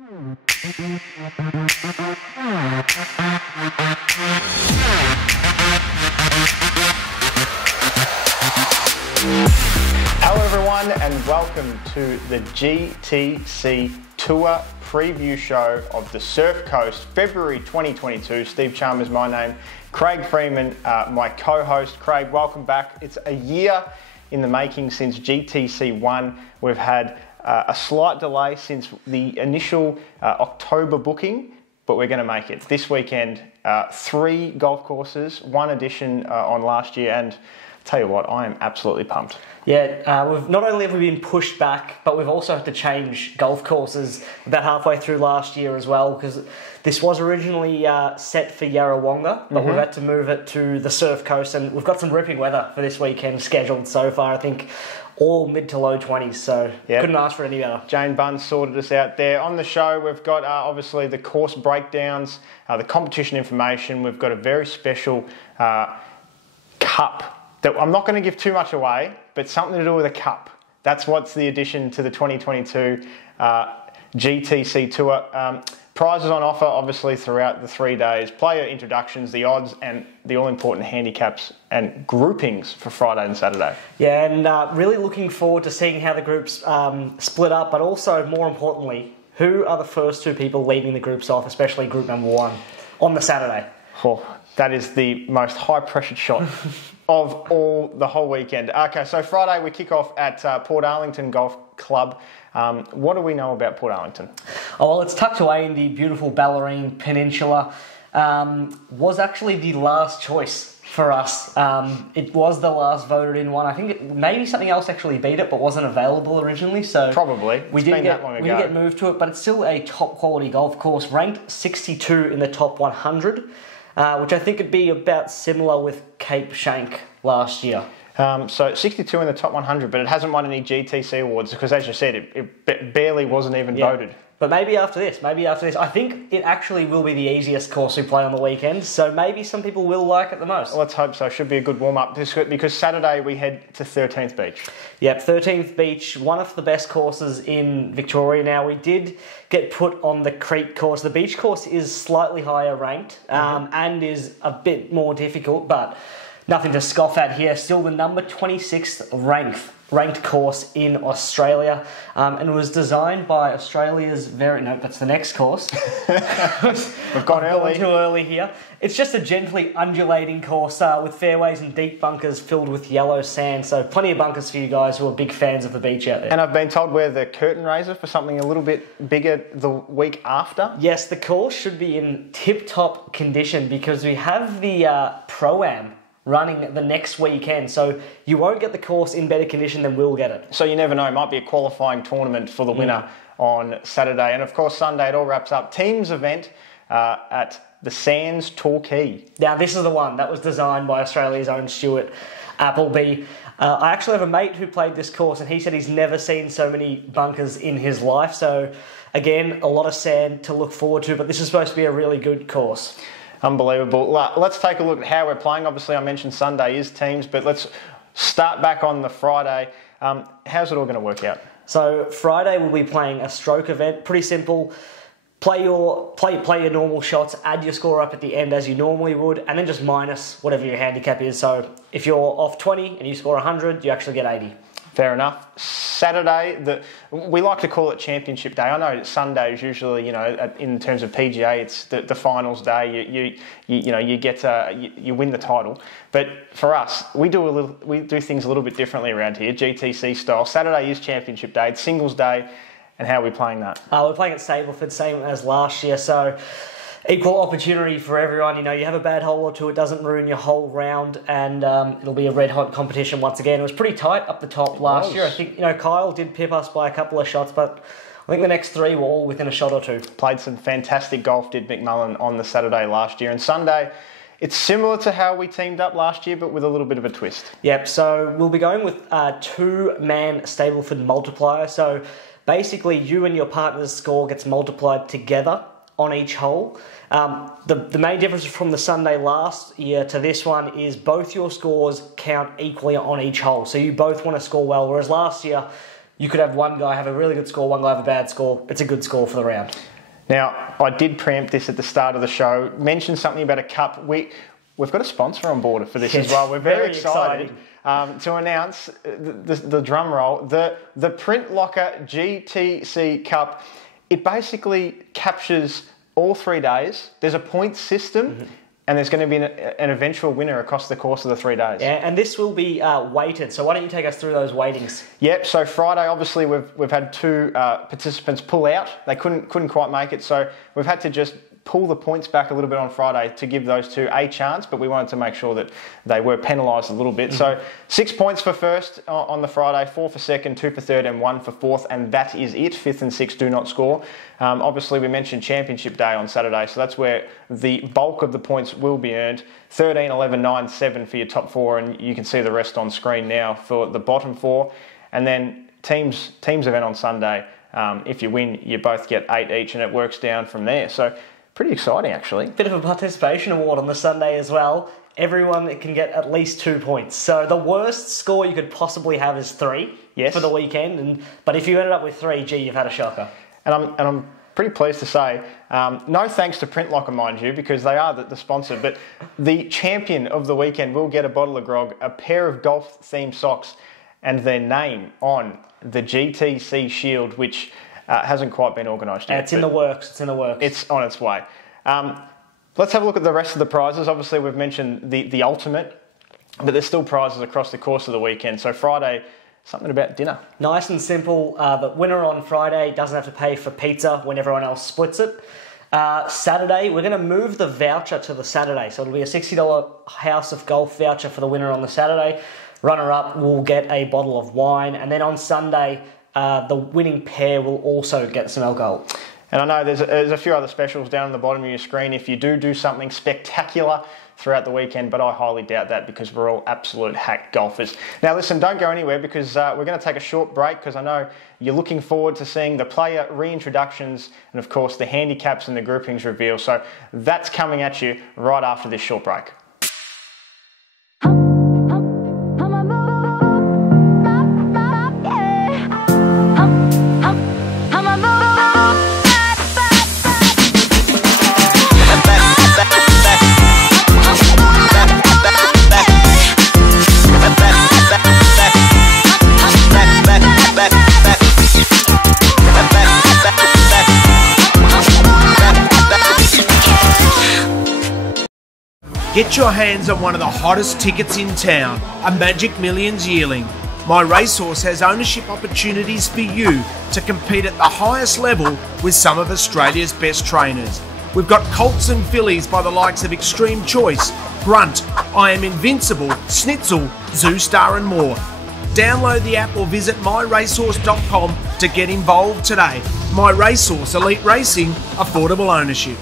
Hello everyone and welcome to the GTC Tour preview show of the Surf Coast, February 2022. Steve Chalmers, my name. Craig Freeman, my co-host. Craig, welcome back. It's a year in the making since GTC 1. We've had a slight delay since the initial October booking, but we're going to make it. This weekend, 3 golf courses, 1 edition on last year, and tell you what, I am absolutely pumped. Yeah, we've not only have we been pushed back, but we've also had to change golf courses about halfway through last year as well, because this was originally set for Yarrawonga, but we've had to move it to the Surf Coast, and we've got some ripping weather for this weekend scheduled so far. I think all mid to low 20s, so couldn't ask for any better. Jane Bunn sorted us out there. On the show, we've got obviously the course breakdowns, the competition information. We've got a very special cup that I'm not going to give too much away, but something to do with a cup. That's what's the addition to the 2022 GTC Tour. Prizes on offer, obviously, throughout the 3 days. Player introductions, the odds, and the all-important handicaps and groupings for Friday and Saturday. Yeah, and really looking forward to seeing how the groups split up, but also, more importantly, who are the first 2 people leading the groups off, especially group number 1, on the Saturday. Oh, that is the most high-pressured shot of the whole weekend. Okay, so Friday we kick off at Portarlington Golf Club. What do we know about Portarlington? Oh, well, it's tucked away in the beautiful Bellarine Peninsula. Was actually the last choice for us. It was the last voted in one. I think maybe something else actually beat it, but wasn't available originally. So probably we did get moved to it, but it's still a top quality golf course, ranked 62 in the top 100. Which I think would be about similar with Cape Shank last year. So 62 in the top 100, but it hasn't won any GTC awards because, as you said, it barely wasn't even voted. But maybe after this. I think it actually will be the easiest course we play on the weekend, so maybe some people will like it the most. Let's hope so. Should be a good warm-up because Saturday we head to 13th Beach. Yep, 13th Beach, one of the best courses in Victoria. Now, we did get put on the Creek course. The beach course is slightly higher ranked and is a bit more difficult, but nothing to scoff at here. Still the number 26th ranked course in Australia, and was designed by Australia's that's the next course. We've gone early. Too early here. It's just a gently undulating course with fairways and deep bunkers filled with yellow sand, so plenty of bunkers for you guys who are big fans of the beach out there. And I've been told we're the curtain raiser for something a little bit bigger the week after. Yes, the course should be in tip-top condition because we have the Pro-Am running the next weekend, so you won't get the course in better condition than we'll get it. So you never know, it might be a qualifying tournament for the winner on Saturday. And of course Sunday it all wraps up. Teams event at the Sands Torquay. Now this is the one that was designed by Australia's own Stuart Appleby. I actually have a mate who played this course and he said he's never seen so many bunkers in his life. So again, a lot of sand to look forward to, but this is supposed to be a really good course. Unbelievable. Let's take a look at how we're playing. Obviously, I mentioned Sunday is teams, but let's start back on the Friday. How's it all going to work out? So Friday we'll be playing a stroke event. Pretty simple. Play your normal shots, add your score up at the end as you normally would, and then just minus whatever your handicap is. So if you're off 20 and you score 100, you actually get 80. Fair enough. Saturday, we like to call it Championship Day. I know Sunday is usually, in terms of PGA, it's the finals day. You win the title. But for us, we do things a little bit differently around here, GTC style. Saturday is Championship Day. It's singles day. And how are we playing that? We're playing at Stableford, same as last year. So equal opportunity for everyone. You have a bad hole or two, it doesn't ruin your whole round, and it'll be a red-hot competition once again. It was pretty tight up the top last year. I think, Kyle did pip us by a couple of shots, but I think the next 3 were all within a shot or 2. Played some fantastic golf, did Mcmullen, on the Saturday last year. And Sunday, it's similar to how we teamed up last year, but with a little bit of a twist. Yep, so we'll be going with a 2-man Stableford multiplier. So basically, you and your partner's score gets multiplied together on each hole. The main difference from the Sunday last year to this one is both your scores count equally on each hole. So you both want to score well, whereas last year you could have one guy have a really good score, one guy have a bad score. It's a good score for the round. Now, I did preempt this at the start of the show, mention something about a cup. We've got a sponsor on board for this as well. We're very excited to announce the drum roll, the Print Locker GTC Cup. It basically captures all 3 days. There's a point system, and there's going to be an eventual winner across the course of the 3 days. Yeah, and this will be weighted. So why don't you take us through those weightings? Yep. So Friday, obviously, we've had 2 participants pull out. They couldn't quite make it, so we've had to just pull the points back a little bit on Friday to give those 2 a chance, but we wanted to make sure that they were penalised a little bit. So 6 points for first on the Friday, 4 for second, 2 for third, and 1 for fourth, and that is it. 5th and 6th do not score. Obviously, we mentioned Championship Day on Saturday, so that's where the bulk of the points will be earned. 13, 11, 9, 7 for your top 4, and you can see the rest on screen now for the bottom 4. And then teams event on Sunday. If you win, you both get 8 each, and it works down from there. So pretty exciting, actually. Bit of a participation award on the Sunday as well. Everyone can get at least 2 points. So the worst score you could possibly have is 3 for the weekend. But if you ended up with 3, gee, you've had a shocker. And I'm pretty pleased to say, no thanks to Print Locker, mind you, because they are the sponsor, but the champion of the weekend will get a bottle of grog, a pair of golf-themed socks, and their name on the GTC Shield, which hasn't quite been organised yet. It's in the works. It's on its way. Let's have a look at the rest of the prizes. Obviously, we've mentioned the ultimate, but there's still prizes across the course of the weekend. So Friday, something about dinner. Nice and simple. The winner on Friday doesn't have to pay for pizza when everyone else splits it. Saturday, we're going to move the voucher to the Saturday. So it'll be a $60 House of Golf voucher for the winner on the Saturday. Runner-up will get a bottle of wine. And then on Sunday, the winning pair will also get some alcohol. And I know there's a few other specials down on the bottom of your screen if you do something spectacular throughout the weekend, but I highly doubt that because we're all absolute hack golfers. Now listen, don't go anywhere because we're going to take a short break because I know you're looking forward to seeing the player reintroductions and of course the handicaps and the groupings reveal. So that's coming at you right after this short break. Get your hands on one of the hottest tickets in town, a Magic Millions yearling. My Racehorse has ownership opportunities for you to compete at the highest level with some of Australia's best trainers. We've got colts and fillies by the likes of Extreme Choice, Brunt, I Am Invincible, Schnitzel, Zoostar and more. Download the app or visit myracehorse.com to get involved today. My Racehorse, elite racing, affordable ownership.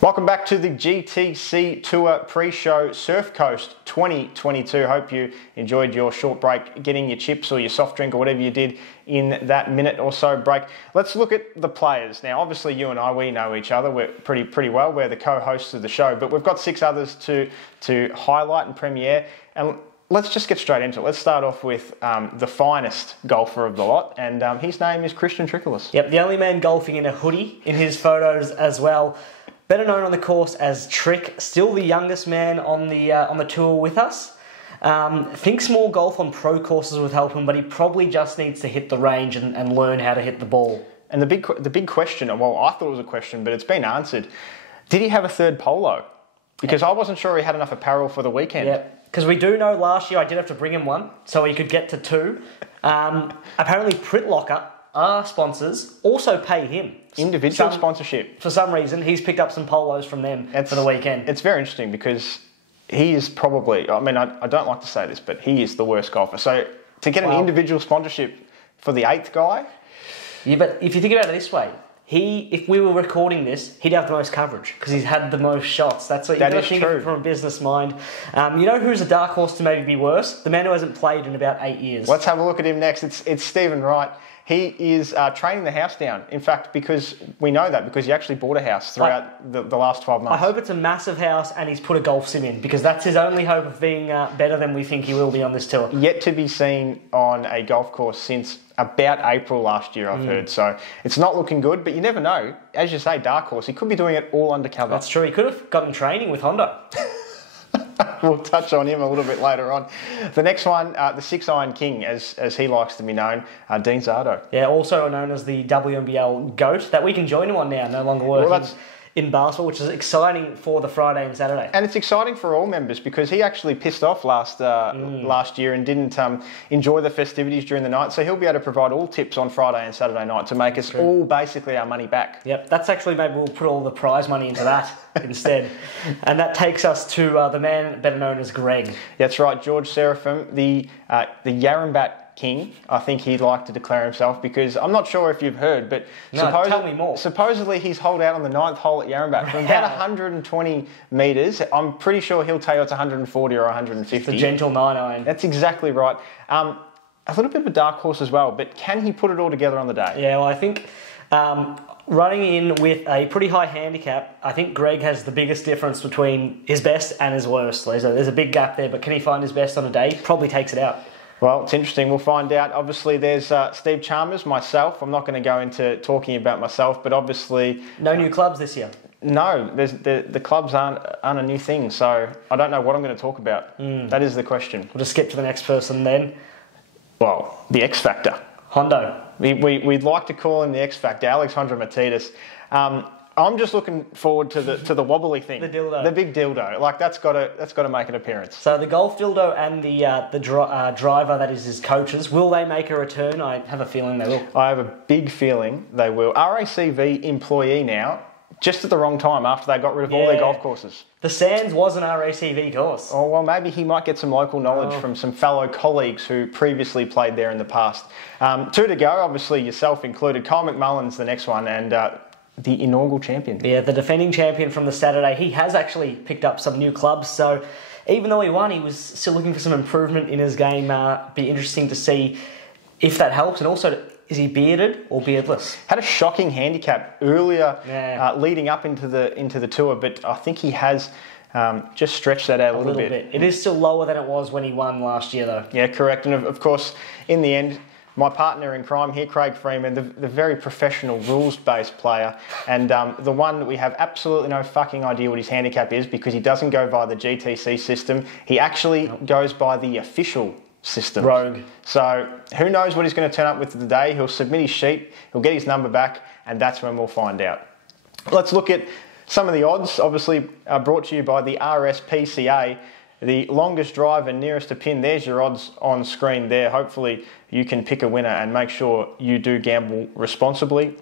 Welcome back to the GTC Tour pre-show Surf Coast 2022. Hope you enjoyed your short break getting your chips or your soft drink or whatever you did in that minute or so break. Let's look at the players. Now, obviously you and I, we know each other. We're pretty well. We're the co-hosts of the show, but we've got 6 others to highlight and premiere. And let's just get straight into it. Let's start off with the finest golfer of the lot, and his name is Christian Tricholus. Yep, the only man golfing in a hoodie in his photos as well. Better known on the course as Trick, still the youngest man on the tour with us. Thinks more golf on pro courses would help him, but he probably just needs to hit the range and learn how to hit the ball. And the big question, well, I thought it was a question, but it's been answered. Did he have a third polo? Because I wasn't sure he had enough apparel for the weekend. Yeah, because we do know last year I did have to bring him one, so he could get to 2. Apparently Print Locker, our sponsors, also pay him. Individual sponsorship. For some reason, he's picked up some polos from them for the weekend. It's very interesting because he is probably, I mean, I don't like to say this, but he is the worst golfer. So to get an individual sponsorship for the 8th guy. Yeah, but if you think about it this way, if we were recording this, he'd have the most coverage because he's had the most shots. That's what you've got to think of from a business mind. You know who's a dark horse to maybe be worse? The man who hasn't played in about 8 years. Let's have a look at him next. It's Stephen Wright. he is training the house down. In fact, because we know that because he actually bought a house throughout the last 12 months. I hope it's a massive house and he's put a golf sim in, because that's his only hope of being better than we think he will be on this tour. Yet to be seen on a golf course since about April last year, I've heard. So it's not looking good, but you never know. As you say, dark horse, he could be doing it all undercover. That's true. He could have gotten training with Honda. We'll touch on him a little bit later on. The next one, the 6-iron king, as he likes to be known, Dean Zardo. Yeah, also known as the WNBL GOAT, that we can join him on now, no longer working in basketball, which is exciting for the Friday and Saturday. And it's exciting for all members because he actually pissed off last year and didn't enjoy the festivities during the night. So he'll be able to provide all tips on Friday and Saturday night to make us all basically our money back. Yep, that's actually, maybe we'll put all the prize money into that instead. And that takes us to the man better known as Greg. That's right, George Seraphim, the Yarrambat King, I think he'd like to declare himself, because I'm not sure if you've heard, but tell me more. Supposedly he's holed out on the 9th hole at Yarrambat from about 120 metres. I'm pretty sure he'll tell you it's 140 or 150. The gentle 9-iron. That's exactly right. A little bit of a dark horse as well, but can he put it all together on the day? Yeah, well, I think running in with a pretty high handicap, I think Greg has the biggest difference between his best and his worst. There's a big gap there, but can he find his best on a day? Probably takes it out. Well, it's interesting. We'll find out. Obviously, there's Steve Chalmers, myself. I'm not going to go into talking about myself, but obviously... No new clubs this year? No, the clubs aren't a new thing, so I don't know what I'm going to talk about. That is the question. We'll just skip to the next person then. Well, the X Factor. Hondo. We'd like to call him the X Factor, Alexandra Matidis. I'm just looking forward to the wobbly thing, the dildo, the big dildo. Like that's got to make an appearance. So the golf dildo and the driver, that is his coaches, will they make a return? I have a feeling they will. I have a big feeling they will. RACV employee now, just at the wrong time after they got rid of all their golf courses. The Sands was an RACV course. Oh well, maybe he might get some local knowledge from some fellow colleagues who previously played there in the past. 2 to go, obviously yourself included. Kyle McMullen's the next one, and the inaugural champion. Yeah, the defending champion from the Saturday. He has actually picked up some new clubs, so even though he won, he was still looking for some improvement in his game. Be interesting to see if that helps. And also, is he bearded or beardless? Had a shocking handicap earlier, leading up into the tour, but I think he has just stretched that out a little bit. It is still lower than it was when he won last year, though. Yeah, correct. And of course, in the end, my partner in crime here, Craig Freeman, the very professional rules-based player, and the one that we have absolutely no fucking idea what his handicap is, because he doesn't go by the GTC system. He actually goes by the official system. Rogue. So who knows what he's going to turn up with today. He'll submit his sheet, he'll get his number back, and that's when we'll find out. Let's look at some of the odds, obviously brought to you by the RSPCA. The longest drive and nearest to pin, there's your odds on screen there. Hopefully you can pick a winner and make sure you do gamble responsibly.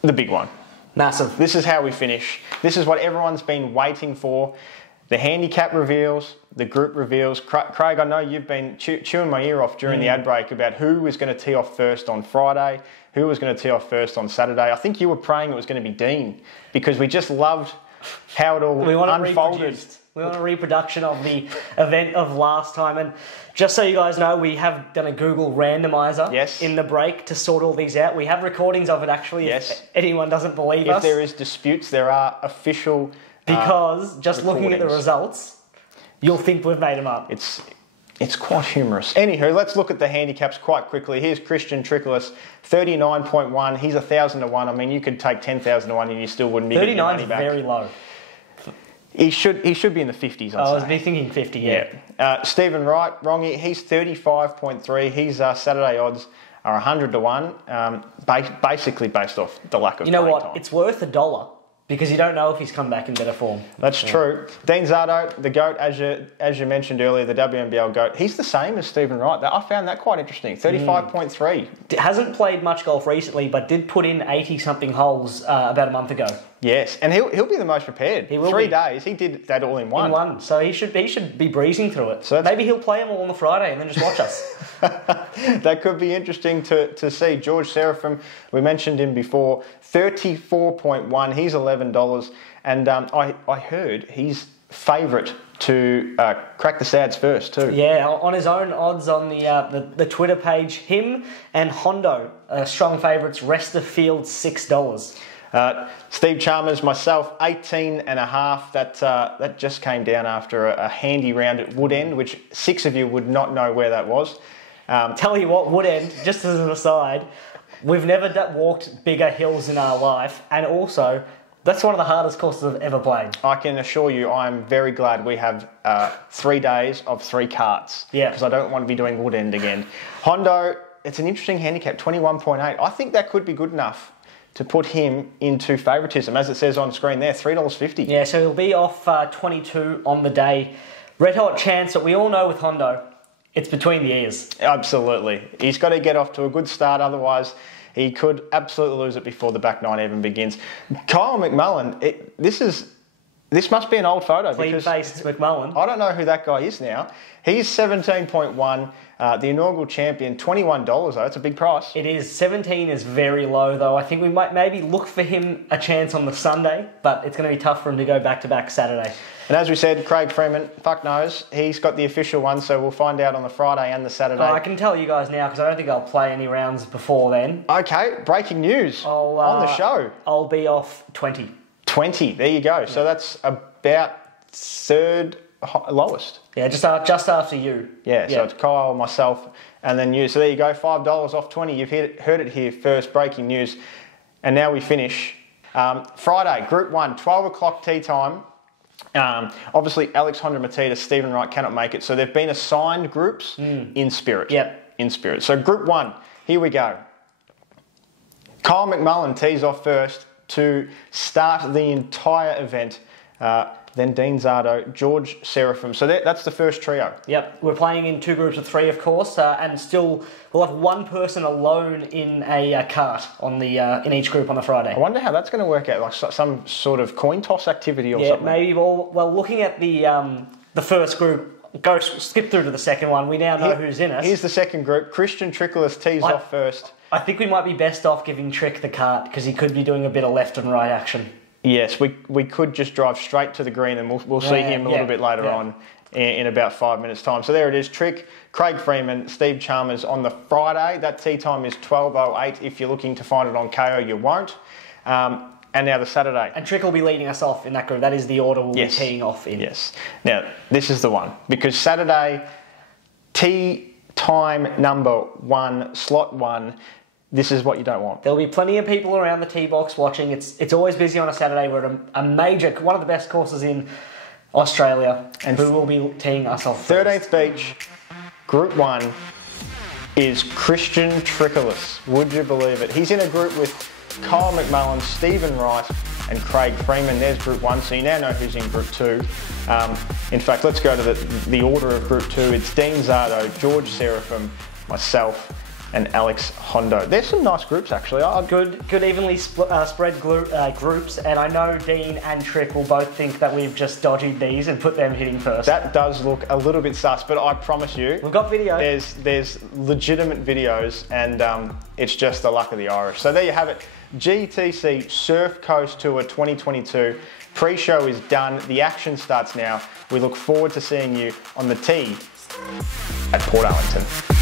The big one. Massive. This is how we finish. This is what everyone's been waiting for. The handicap reveals, the group reveals. Craig, I know you've been chewing my ear off during the ad break about who was going to tee off first on Friday, who was going to tee off first on Saturday. I think you were praying it was going to be Dean, because we just loved how it all unfolded. We want a reproduction of the event of last time. And just so you guys know, we have done a Google randomizer in the break to sort all these out. We have recordings of it, actually, if anyone doesn't believe us. If there is disputes, there are official because just looking at the results, you'll think we've made them up. It's quite humorous. Anywho, let's look at the handicaps quite quickly. Here's Christian Tricholus, 39.1. He's 1,000 to 1. I mean, you could take 10,000 to 1 and you still wouldn't be getting your money back. 39 is very low. He should be in the 50s, I was thinking 50, yeah. Stephen Wright, wrong. He's 35.3. His Saturday odds are 100 to 1, basically based off the lack of playing time. It's worth $1 because you don't know if he's come back in better form. That's true. Dean Zardo, the GOAT, as you mentioned earlier, the WNBL GOAT, he's the same as Stephen Wright. I found that quite interesting, 35.3. Hasn't played much golf recently, but did put in 80-something holes about a month ago. Yes, and he'll be the most prepared. He will 3 days, he did that all in one. So he should be breezing through it. So maybe he'll play them all on the Friday and then just watch us. That could be interesting to see. George Seraphim, we mentioned him before, 34.1. He's $11, and I heard he's favourite to crack the Sands first too. Yeah, on his own odds on the Twitter page, him and Hondo, strong favourites, rest of field $6. Steve Chalmers, myself, 18.5. That just came down after a handy round at Woodend, which 6 of you would not know where that was. Tell you what, Woodend, just as an aside, we've never walked bigger hills in our life, and also that's one of the hardest courses I've ever played. I can assure you I'm very glad we have 3 days of 3 carts. Yeah. Because I don't want to be doing Woodend again. Hondo, it's an interesting handicap, 21.8. I think that could be good enough to put him into favouritism. As it says on screen there, $3.50. Yeah, so he'll be off 22 on the day. Red hot chance that we all know with Hondo, it's between the ears. Absolutely. He's got to get off to a good start, otherwise he could absolutely lose it before the back nine even begins. Kyle Mcmullen, this must be an old photo. Clean-faced Mcmullen. I don't know who that guy is now. He's 17.1, the inaugural champion, $21 though. It's a big price. It is. 17 is very low though. I think we might maybe look for him a chance on the Sunday, but it's going to be tough for him to go back-to-back Saturday. And as we said, Craig Freeman, fuck knows. He's got the official one, so we'll find out on the Friday and the Saturday. I can tell you guys now, because I don't think I'll play any rounds before then. Okay, breaking news on the show. I'll be off 20. 20, there you go. Yeah. So that's about third lowest. Yeah, just after you. Yeah, so it's Kyle, myself, and then you. So there you go, $5 off 20. You've heard it here first, breaking news. And now we finish. Friday, Group 1, 12 o'clock tee time. Obviously, Alex Honda Matita, Stephen Wright cannot make it. So they've been assigned groups in spirit. Yep. In spirit. So Group 1, here we go. Kyle Mcmullen tees off first to start the entire event. Then Dean Zardo, George Seraphim. So that's the first trio. Yep, we're playing in 2 groups of 3, of course, and still we'll have 1 person alone in a cart on the in each group on the Friday. I wonder how that's going to work out, like some sort of coin toss activity or something. Yeah, maybe. Well, looking at the first group, skip through to the second one. We now know who's in it. Here's the second group. Christian Tricholus tees off first. I think we might be best off giving Trick the cart because he could be doing a bit of left and right action. Yes, we could just drive straight to the green and we'll see him a little bit later on in about 5 minutes' time. So there it is, Trick, Craig Freeman, Steve Chalmers on the Friday. That tee time is 12:08. If you're looking to find it on KO, you won't. And now the Saturday. And Trick will be leading us off in that group. That is the order we'll be teeing off in. Yes. Now, this is the one. Because Saturday, tee time number 1, slot 1, this is what you don't want. There'll be plenty of people around the tee box watching. It's always busy on a Saturday. We're at a major, one of the best courses in Australia, and who will be teeing us off first. 13th Beach, Group 1, is Christian Tricholus. Would you believe it? He's in a group with Kyle Mcmullen, Stephen Wright, and Craig Freeman. There's Group 1, so you now know who's in Group 2. In fact, let's go to the order of Group 2. It's Dean Zardo, George Seraphim, myself, and Alex Hondo. There's some nice groups, actually. Good evenly spread groups, and I know Dean and Trick will both think that we've just dodged these and put them hitting first. That does look a little bit sus, but I promise you, we've got video. There's legitimate videos, and it's just the luck of the Irish. So there you have it. GTC Surf Coast Tour 2022. Pre-show is done. The action starts now. We look forward to seeing you on the tee at Portarlington.